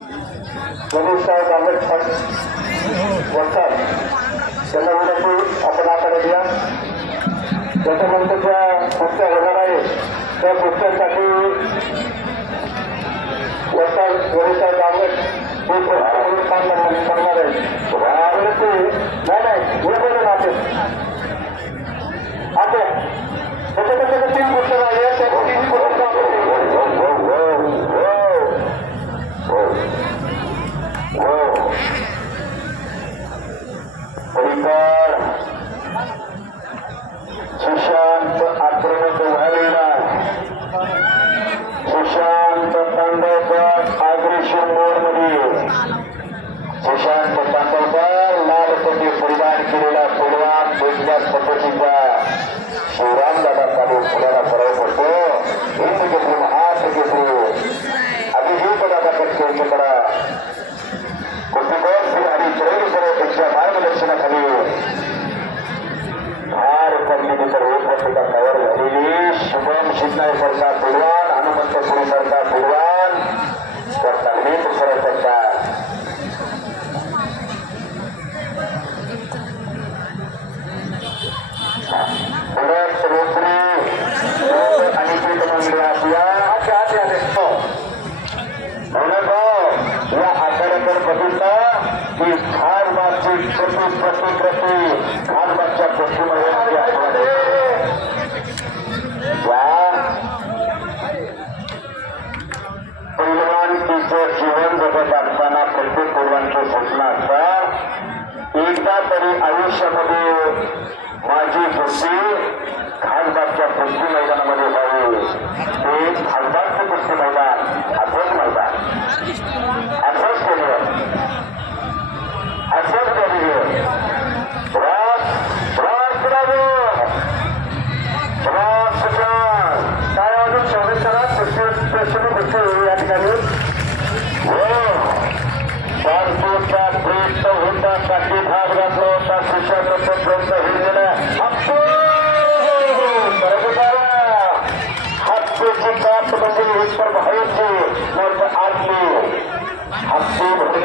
गणेश आंबेडकर वरकर त्यांना विनंती आपण आकडे घ्या त्याच्यानंतर ज्या कुस्त्या होणार आहे त्या कुस्त्यांसाठी वरकर गणेश आंबेडकर हे काम करणार आहे विनंती नाही नाही. हे बोलून आपण आपण como para एकदा तरी आयुष्यामध्ये माझी बुद्धी कुस्ती स्पेशली कुस्ती या ठिकाणी हो पारपूरचा प्रयत्न होता साठी भाग घातला होता सुशांत प्रयत्न होऊन गेला हप्त्याची काप म्हणजे उत्तर बाहेरची नंतर आतली हप्ते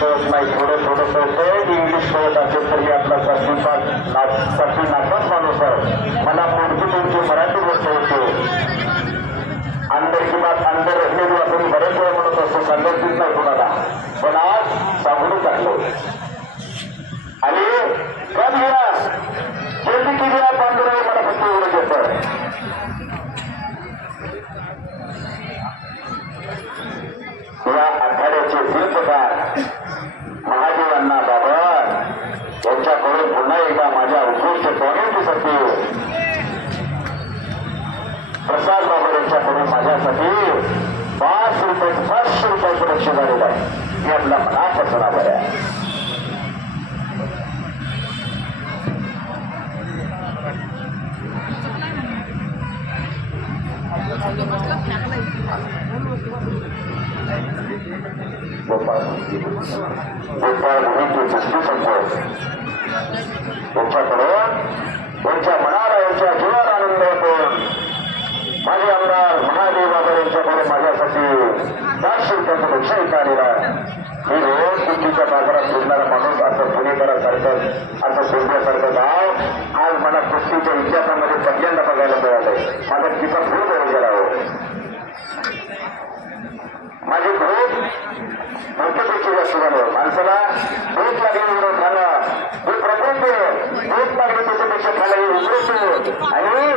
कळत नाही थोडं थोडं कळतं इंग्लिश कळत असेल तर मी आपला सातवीपास सातवी नापास माणूस आहे मला मोठी तुमची मराठी गोष्ट होते. आखाड्याचे महादेवांना बाबा यांच्याकडून पुन्हा एकदा माझ्या उत्कृष्ट स्वामींसाठी प्रसाद बाबा यांच्याकडून माझ्यासाठी पाच रुपये पाचशे रुपयाचं लक्ष झालेलं आहे. हे आपला मनापासून आभार आहे गोपाळ गोपाळ गुरुची पुष्टी संतोष यांच्याकडून मनाला यांच्या जीवात आनंद होतो माझे आमदार महादेव बाबा यांच्याकडे माझ्यासाठी पाचशे रुपयाचं लक्ष आलेला मी रोज सुट्टीच्या बाजारात फिरणारा माणूस असं पुणेकरासारखं असं सोडण्यासारखं गाव आज मला कुस्तीच्या इतिहासामध्ये पहिल्यांदा बघायला मिळालंय माझा तिचा फुल वेळ गेला हो झाला. भूक लागली विरोध झाला. हे प्रचंड भूक लागली त्याच्यापेक्षा झाला हे आणि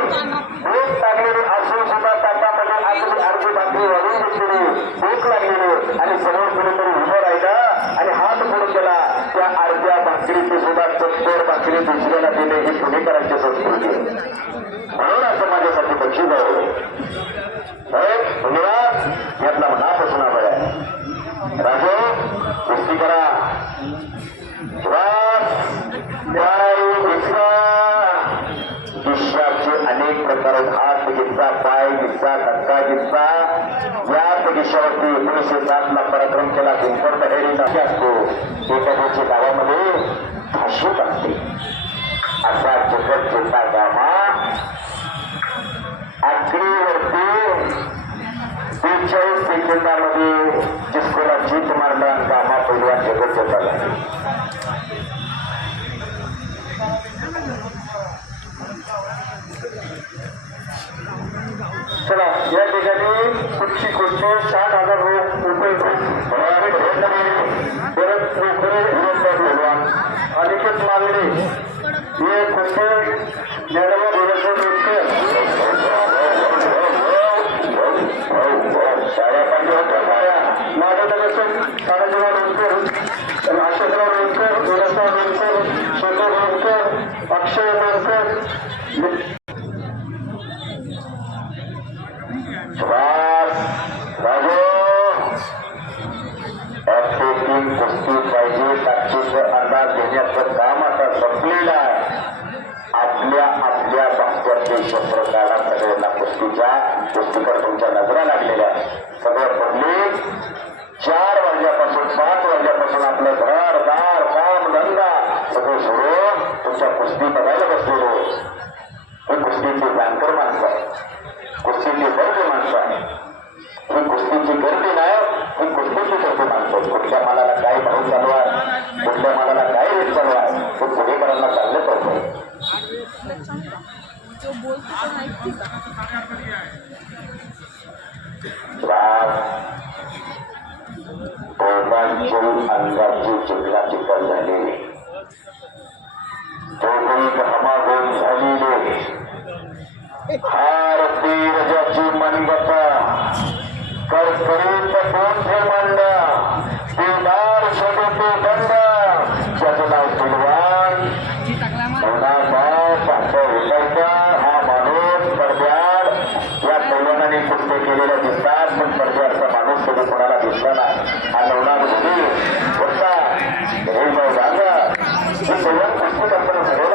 भूक लागलेली असून सुद्धा तापामध्ये आपली अर्धी बातमी वाढून घेतलेली भूक लागलेली. आणि समोर कुणीतरी उभं राहिला आणि हात पुढे केला. त्या अर्ध्या भाकरीची सुद्धा चत्तर भाकरी दुसऱ्याला दिले. ही पुणेकरांची संस्कृती. म्हणून असं माझ्यासाठी बक्षीस आहे. अनेक प्रकार हात गिच्चा पाय गिच्चा धक्का गिच्चा याच विषयावरती एकोणीसशे सात ला पराक्रम केला कुंभर बहेरी नदी असतो एखाद्याच्या गावामध्ये फाशी असते असा जगत जेता गावा आकडेवरती बेचाळीस सेकंदामध्ये कुठची कुठची हजार रुपये परत भगवान. हे घेण्याचं काम आहे. आपल्या आपल्या भाग्यातले शस्त्रकाला सगळ्यांना कुस्तीच्या कुस्तीकर तुमच्या नजरा लागलेल्या सगळं पब्लिक चार वाजल्यापासून पाच वाजल्यापासून आपलं घर दार काम धंदा सगळं सोडून तुमच्या कुस्ती बघायला बसलेलो हो. ही. कुस्तीची जाणकर माणसं आहे. कुस्तीची गर्दी माणसं आहे. ही कुस्तीची गर्दी नाही ही कुस्तीची गर्दी माणसं आहेत. कुठल्या मालाला काय हार तीर ज्याची करकरीत कोणते मंड. दिनार सोडतो बंड. त्याचं नाव सिलवान नाव पातळ हा माणूस पडद्याड या दिसतात पण पडद्याचा माणूस कधी कोणाला दिसला नाही. हा नवनाथ घोडी होता हे जागा सगळं पैलवान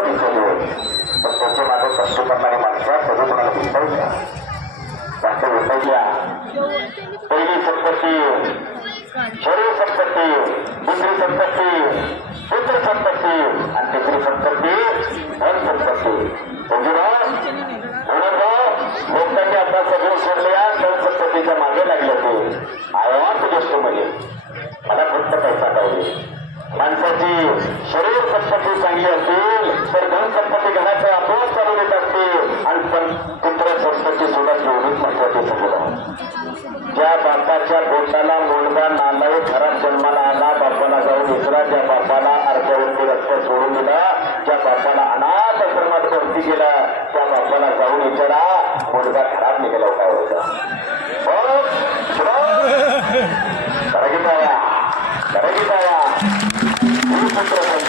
पण त्याच्यामागे कष्ट करणारी माणसं कधी कोणाला जास्त पहिली संपत्ती शरीर संपत्ती दुसरी संपत्ती पुत्र संपत्ती आणि तिसरी संपत्ती धन संपत्ती लोकांनी आता सगळे सोडल्या धन संपत्तीच्या मागे लागले ते आयावांत गोष्ट म्हणजे मला फक्त पैसा पाहिजे. माणसाची शरीर संपत्ती चांगली असेल तर धन संपत्ती घराचं अभ्यास चालू येत असते आणि पण पुत्र संपत्ती सुद्धा जेवढीच महत्वाची सगळं ज्या बापाच्या बोटाला मुलगा नालायक घरात जन्माला आला बापाला जाऊन दुसरा ज्या बापाला अर्ध्यावरती रक्त सोडून दिला ज्या बापाला अनाथ आश्रमात भरती केला त्या बापाला जाऊन विचारा मुलगा खराब निघाला काय होता हो, करगिताया करगिताया ही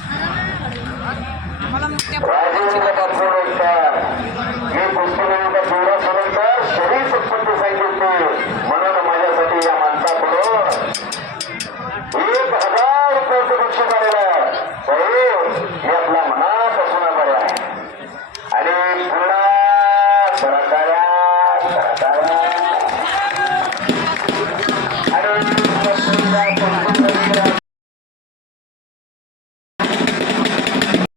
పొలం